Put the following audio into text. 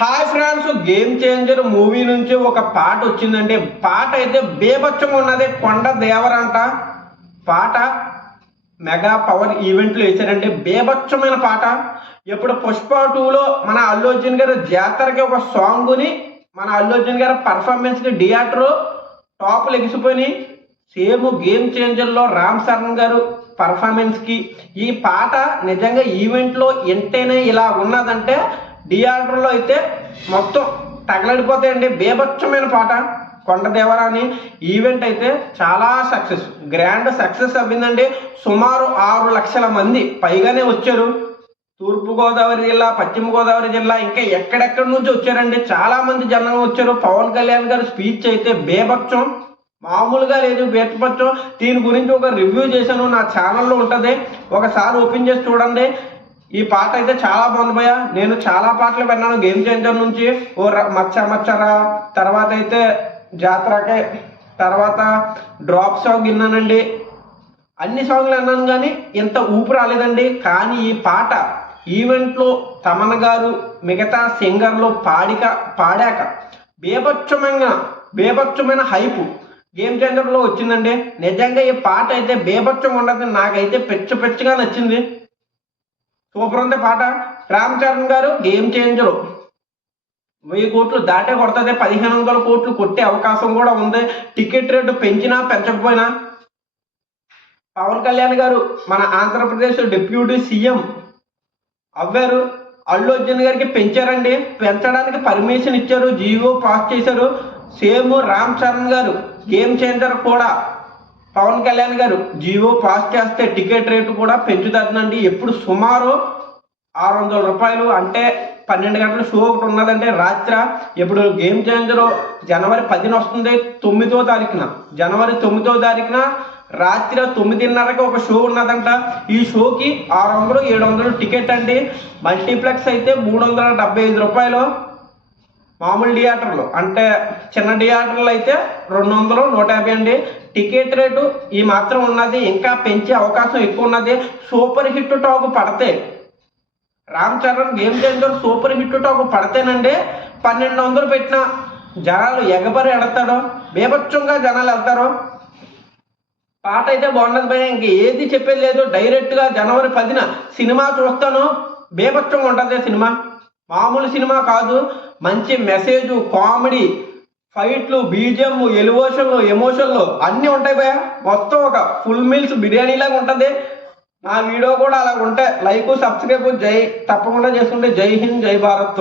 Hi friends, game changer movie నుంచి ఒక పాట వచ్చిందండి. పాట అయితే బేభత్సంగా ఉన్నది. కొండ దేవరంట పాట మెగా పవర్ ఈవెంట్లు వేశారండి. బేభత్సమైన పాట. ఇప్పుడు పుష్ప 2లో మన అల్లు అర్జున్ గారు జాతరకి ఒక సాంగ్ని మన అల్లు అర్జున్ గారు పర్ఫార్మెన్స్కి థియేటర్ టాప్లు ఎగిసిపోయి సేమ్ గేమ్ చేంజర్లో రామ్ చరణ్ గారు పర్ఫార్మెన్స్కి ఈ పాట నిజంగా ఈవెంట్లో ఎంటైనా ఇలా ఉన్నదంటే థియేటర్లో అయితే మొత్తం తగలడిపోతాయండి. బేభత్సమైన పాట కొండదేవర అని ఈవెంట్ అయితే చాలా గ్రాండ్ సక్సెస్ అవ్విందండి. సుమారు 6 లక్షల మంది పైగానే వచ్చారు. తూర్పుగోదావరి జిల్లా, పశ్చిమ గోదావరి జిల్లా, ఇంకా ఎక్కడెక్కడి నుంచి వచ్చారండి. చాలా మంది జనం వచ్చారు. పవన్ కళ్యాణ్ గారి స్పీచ్ అయితే బేభత్సం, మామూలుగా లేదు. బేభత్సం. దీని గురించి ఒక రివ్యూ చేశాను, నా ఛానల్లో ఉంటుంది, ఒకసారి ఓపెన్ చేసి చూడండి. ఈ పాట అయితే చాలా బాగుంది భయ్య. నేను చాలా పాటలు విన్నాను గేమ్ చేంజర్ నుంచి. మచ్చరా, తర్వాత అయితే జాతరకే, తర్వాత డ్రాప్ సాంగ్ విన్నానండి. అన్ని సాంగ్లు విన్నాను కానీ ఇంత ఊపు రాలేదండి. కానీ ఈ పాట ఈవెంట్లో తమన్ గారు మిగతా సింగర్లు పాడాక బేభత్సమైన హైపు గేమ్ చేంజర్లో వచ్చిందండి. నిజంగా ఈ పాట అయితే బేభత్సంగా ఉండదు. నాకైతే పిచ్చగా నచ్చింది. సూపర్ ఉంది పాట. రామ్ చరణ్ గారు గేమ్ చేంజరు 1000 కోట్లు దాటే కొడుతుంది. 1500 కోట్లు కొట్టే అవకాశం కూడా ఉంది. టికెట్ రేటు పెంచినా పెంచకపోయినా. పవన్ కళ్యాణ్ గారు మన ఆంధ్రప్రదేశ్ డిప్యూటీ సీఎం అవ్వారు. అల్లు అర్జున్ గారికి పెంచారండి. పెంచడానికి పర్మిషన్ ఇచ్చారు, జీవో పాస్ చేశారు. సేమ్ రామ్ చరణ్ గారు గేమ్ చేంజర్ కూడా పవన్ కళ్యాణ్ గారు జీవో పాస్ చేస్తే టికెట్ రేటు కూడా పెంచుతుందండి. ఎప్పుడు సుమారు 600 రూపాయలు, అంటే 12 గంటల షో ఒకటి ఉన్నదంటే రాత్రి. ఇప్పుడు గేమ్ చేంజర్ జనవరి 10న వస్తుంది, 9వ తారీఖున, జనవరి 9వ తారీఖున రాత్రి 9:30కి ఒక షో ఉన్నదంట. ఈ షోకి 600, 700 టికెట్ అండి. మల్టీప్లెక్స్ అయితే 375 రూపాయలు. మామూలు థియేటర్లు అంటే చిన్న థియేటర్లు అయితే 200, 150 అండి. టికెట్ రేటు ఈ మాత్రం ఉన్నది. ఇంకా పెంచే అవకాశం ఎక్కువ ఉన్నది. సూపర్ హిట్ టాక్ పడితే, Ram Charan game changer super hit talk పడితేనండి 1200 పెట్టిన జనాలు ఎగబరి ఎడతాడు. బేభత్సంగా జనాలు వెళ్తారు. పాట అయితే బాగున్నది భయ. ఇంక ఏది చెప్పేది లేదు. డైరెక్ట్గా జనవరి 10న సినిమా చూస్తాను. బేభత్సంగా ఉంటుంది సినిమా. మామూలు సినిమా కాదు. మంచి మెసేజ్, కామెడీ, ఫైట్లు, బీజిఎం, ఎమోషన్లు అన్నీ ఉంటాయి భయ. మొత్తం ఒక ఫుల్ మీల్స్ బిర్యానీ లాగా ఉంటుంది. నా వీడియో కూడా అలా ఉంటే లైక్, సబ్స్క్రైబ్ తప్పకుండా చేసుకుంటే. జై హింద్, జై భారత్.